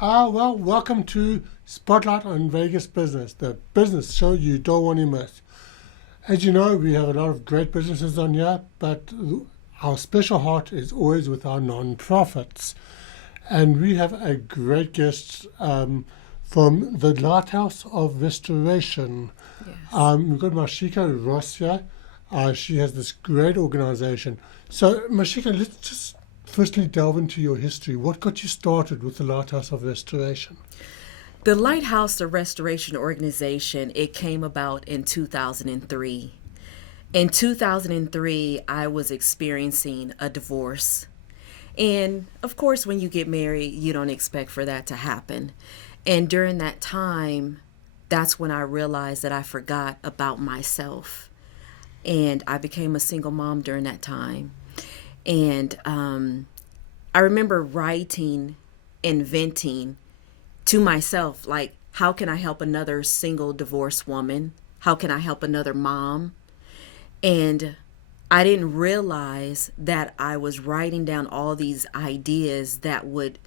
Well, welcome to Spotlight on Vegas Business, the business show you don't want to miss. As you know, we have a lot of great businesses on here, but our special heart is always with our non-profits. And we have a great guest from the Lighthouse of Restoration. Yes. We've got Mashika Ross here. She has this great organization. So, Mashika, let's just firstly delve into your history. What got you started with the Lighthouse of Restoration? The Lighthouse of Restoration organization, it came about in 2003. In 2003, I was experiencing a divorce. And of course, when you get married, you don't expect for that to happen. And during that time, that's when I realized that I forgot about myself. And I became a single mom during that time. And I remember writing and venting to myself, like, how can I help another single divorced woman? How can I help another mom? And I didn't realize that I was writing down all these ideas that would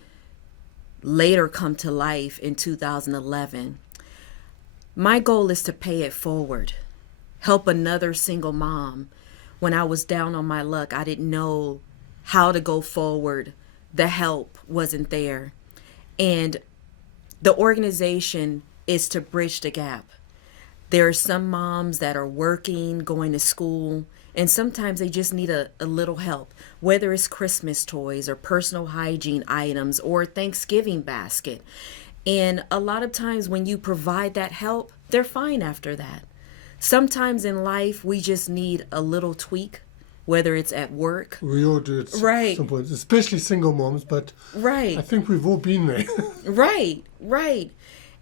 later come to life in 2011. My goal is to pay it forward, help another single mom. When I was down on my luck, I didn't know how to go forward. The help wasn't there. And the organization is to bridge the gap. There are some moms that are working, going to school, and sometimes they just need a little help, whether it's Christmas toys or personal hygiene items or Thanksgiving basket. And a lot of times when you provide that help, they're fine after that. Sometimes in life, we just need a little tweak, whether it's at work. We all do it Right. at some point, especially single moms, but Right. I think we've all been there. Right.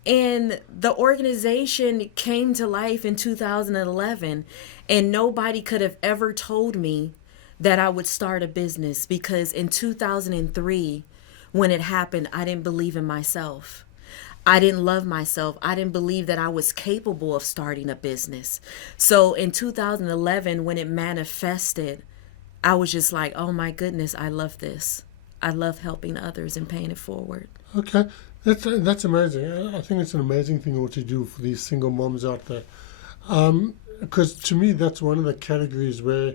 And the organization came to life in 2011, and nobody could have ever told me that I would start a business, because in 2003, when it happened, I didn't believe in myself. I didn't love myself. I didn't believe that I was capable of starting a business. So in 2011, when it manifested, I was just like, oh my goodness, I love this. I love helping others and paying it forward. Okay, that's amazing. I think it's an amazing thing what you do for these single moms out there. Because to me, that's one of the categories where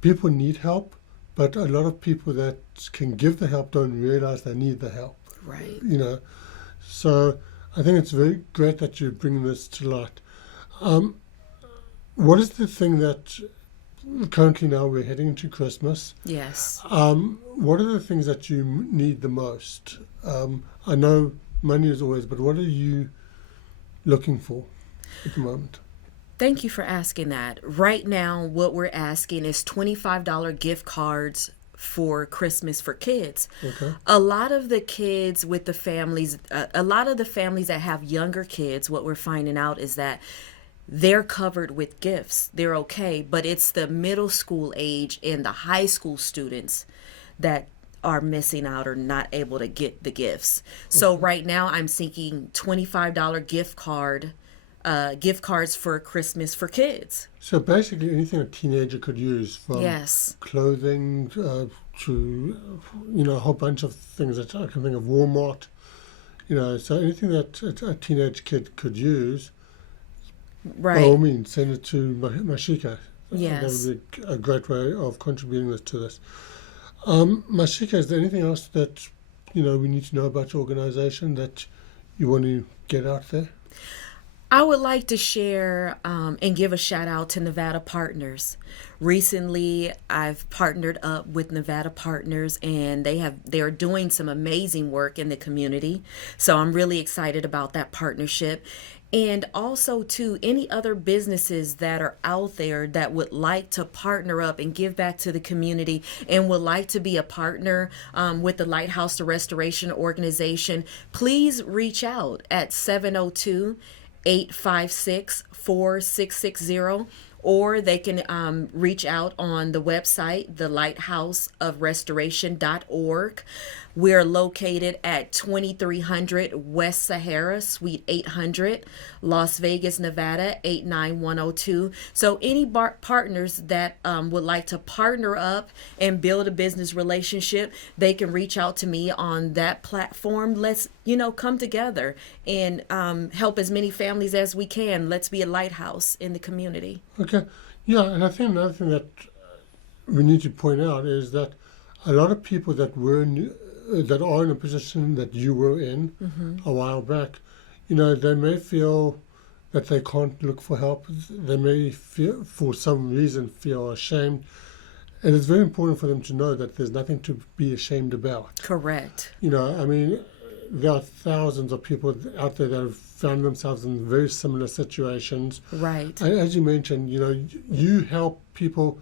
people need help, but a lot of people that can give the help don't realize they need the help. Right. You know, so I think it's very great that you bring this to light. What is the thing that currently now we're heading into Christmas? Yes. What are the things that you need the most? I know money is always, but what are you looking for at the moment? Thank you for asking that. Right now, what we're asking is $25 gift cards for Christmas for kids. Okay. A lot of the kids with the families, a lot of the families that have younger kids, what we're finding out is that they're covered with gifts. They're okay, but it's the middle school age and the high school students that are missing out or not able to get the gifts. So right now I'm seeking $25 gift cards for Christmas for kids. So basically anything a teenager could use, from Yes. clothing to, a whole bunch of things that I can think of, Walmart, so anything that a teenage kid could use, by all Right. means, send it to Mashika. Yes. That would be a great way of contributing to this. Mashika, is there anything else that, we need to know about your organization that you want to get out there? I would like to share and give a shout out to Nevada Partners. Recently, I've partnered up with Nevada Partners, and they are doing some amazing work in the community. So I'm really excited about that partnership. And also, to any other businesses that are out there that would like to partner up and give back to the community and would like to be a partner with the Lighthouse to Restoration organization, please reach out at 702-856-4660, or they can reach out on the website, the lighthouseofrestoration.org. We're located at 2300 West Sahara, Suite 800, Las Vegas, Nevada, 89102. So any partners that would like to partner up and build a business relationship, they can reach out to me on that platform. Let's, come together and help as many families as we can. Let's be a lighthouse in the community. Okay. Yeah, and I think another thing that we need to point out is that a lot of people that that are in a position that you were in a while back, they may feel that they can't look for help. They may feel, for some reason, feel ashamed. And it's very important for them to know that there's nothing to be ashamed about. Correct. There are thousands of people out there that have found themselves in very similar situations. Right. And as you mentioned, you help people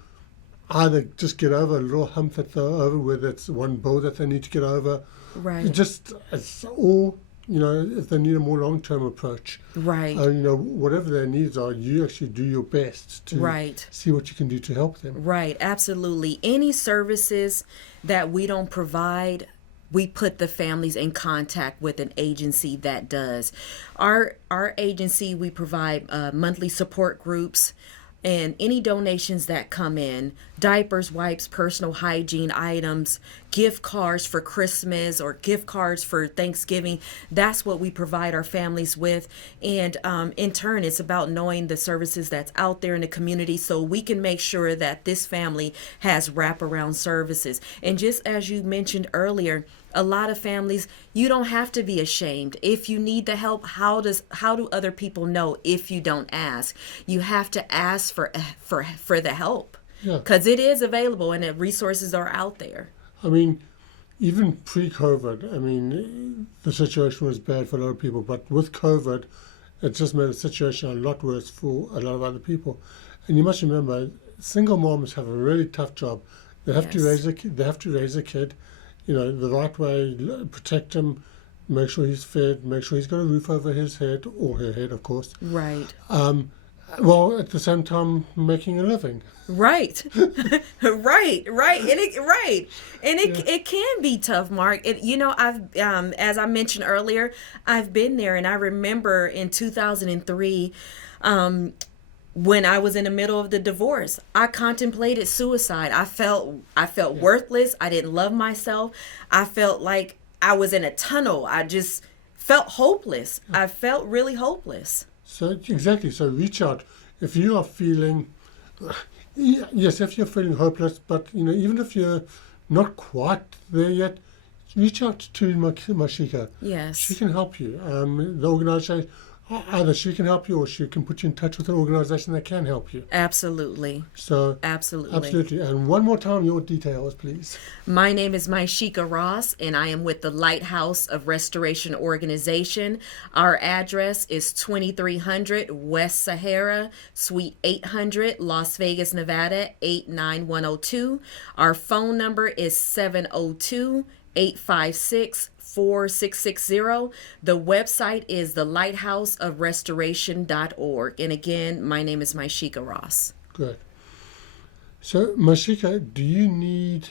either just get over a little hump that they're over, whether it's one bill that they need to get over. Right. It's all, if they need a more long-term approach. Right. Whatever their needs are, you actually do your best to see what you can do to help them. Right. Absolutely. Any services that we don't provide, we put the families in contact with an agency that does. Our agency, we provide monthly support groups, and any donations that come in, diapers, wipes, personal hygiene items, gift cards for Christmas or gift cards for Thanksgiving, that's what we provide our families with. And in turn, it's about knowing the services that's out there in the community so we can make sure that this family has wraparound services. And just as you mentioned earlier, a lot of families, you don't have to be ashamed. If you need the help, how do other people know if you don't ask? You have to ask for the help, because it is available and the resources are out there. Even pre-COVID, the situation was bad for a lot of people, but with COVID, it just made the situation a lot worse for a lot of other people. And you must remember, single moms have a really tough job. They have to raise a kid. The right way, protect him, make sure he's fed, make sure he's got a roof over his head, or her head, of course. Right. While at the same time making a living. Right. right. And it can be tough, Mark. I've as I mentioned earlier, I've been there, and I remember in 2003, when I was in the middle of the divorce, I contemplated suicide. I felt worthless. I didn't love myself. I felt like I was in a tunnel. I just felt hopeless. I felt really hopeless. So exactly. So reach out if you are feeling, if you're feeling hopeless, but even if you're not quite there yet, reach out to Mashika. Yes. She can help you. The organization, either she can help you or she can put you in touch with an organization that can help you. Absolutely. So absolutely. And one more time, your details, please. My name is Maishika Ross, and I am with the Lighthouse of Restoration Organization. Our address is 2300 West Sahara, Suite 800, Las Vegas, Nevada, 89102. Our phone number is 702-856-4660. The website is the lighthouseofrestoration.org. And again, my name is Maishika Ross. Good. So, Maishika, do you need,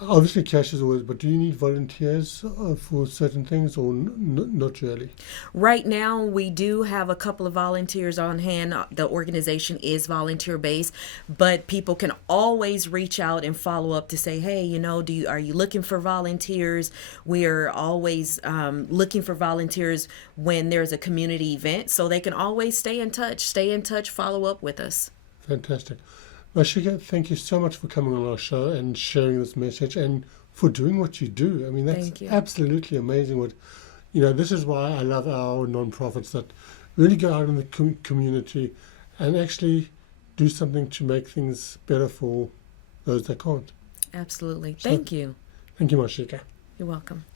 obviously cash is always, but do you need volunteers for certain things or not really? Right now, we do have a couple of volunteers on hand. The organization is volunteer-based, but people can always reach out and follow up to say, hey, are you looking for volunteers? We are always looking for volunteers when there's a community event, so they can always stay in touch, follow up with us. Fantastic. Maishika, thank you so much for coming on our show and sharing this message and for doing what you do. That's absolutely amazing. This is why I love our non-profits that really go out in the community and actually do something to make things better for those that can't. Absolutely. Thank you. Thank you, Maishika. You're welcome.